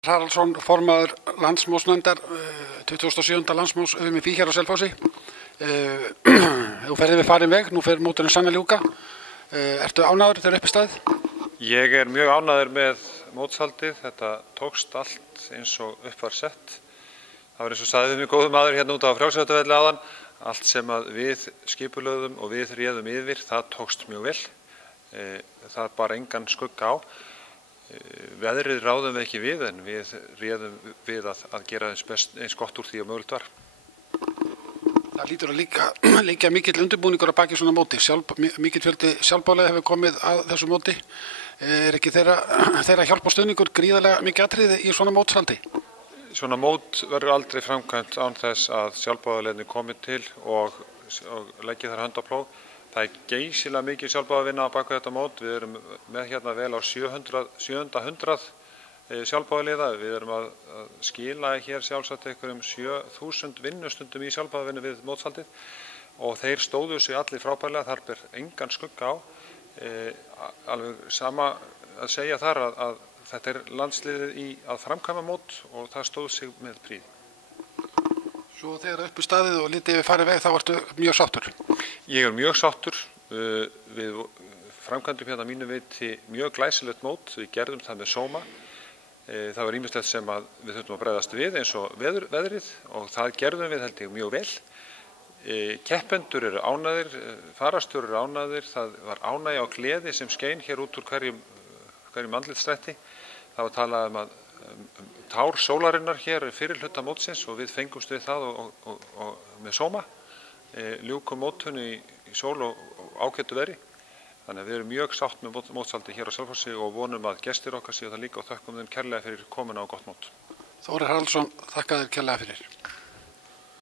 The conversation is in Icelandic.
Haraldsson, formaður landsmótsnefndar 27. landsmóts UMFÍ hér á Selfossi. Þú ferð yfir farinn veg, nú fer mótinu sannarlega ljúka. Ertu ánægður þegar uppi staðið? Ég mjög ánægður með mótshaldið. Þetta tókst allt eins og upp var sett. Það var eins og sagði mjög góður maður hérna út á Frjálsræktarvelli áðan. Allt sem að við skipulögðum og við réðum yfir, það tókst mjög vel. Það bar engan skugga á. Veðrið ráðum við ekki við, en við réðum við að gera eins gott úr því að mögulegt var. Það lítur að líka mikill undirbúningur að baki svona móti. Mikill fjöldi sjálfboðaliða hefur komið að þessu móti. Ekki þeirra hjálp og stuðningur gríðarlega mikið atriði í svona mótshaldi? Svona mót verður aldrei framkvæmt án þess að sjálfboðaliðarnir komi til og leggja þar hönd á plóg. Það geysilega mikið sjálfboðavinna á bak við þetta mót. Við erum með hérna vel á 700 sjálfboðaliða. Við erum að skila hér sjálfsagt einhverjum 7000 vinnustundum í sjálfboðavinnu við mótshaldið og þeir stóðu sig allir frábærlega. Þar ber engan skugga á. Alveg sama að segja þar að þetta landsliðið í að framkvæma mót og það stóð sig með prýði. Svo þegar uppi staðið og litið yfir farið veg þá ertu mjög sáttur? Ég mjög sáttur. Við framkvæmdum hérna mínu viti mjög glæsilegt mót. Við gerðum það með sóma. Það var ýmislegt sem við þurftum að bregðast við eins og veðrið og það gerðum við held ég mjög vel. Keppendur eru ánægðir, fararstjórar eru ánægðir. Það var ánægja og gleði sem skein hér út úr hverjum andlitsdrætti. Það var talað um tár sólarinnar hér fyrir hluta mótsins og við fengumst við það og með sóma. Ljúkum mótinu í sól og ágætu veðri. Þannig að við erum mjög sátt með mótshaldi hér á Selfossi og vonum að gestir okkar séu það líka og þökkum þeim kærlega fyrir komuna á gott mót. Þórir Haraldsson, þakka þér kærlega fyrir.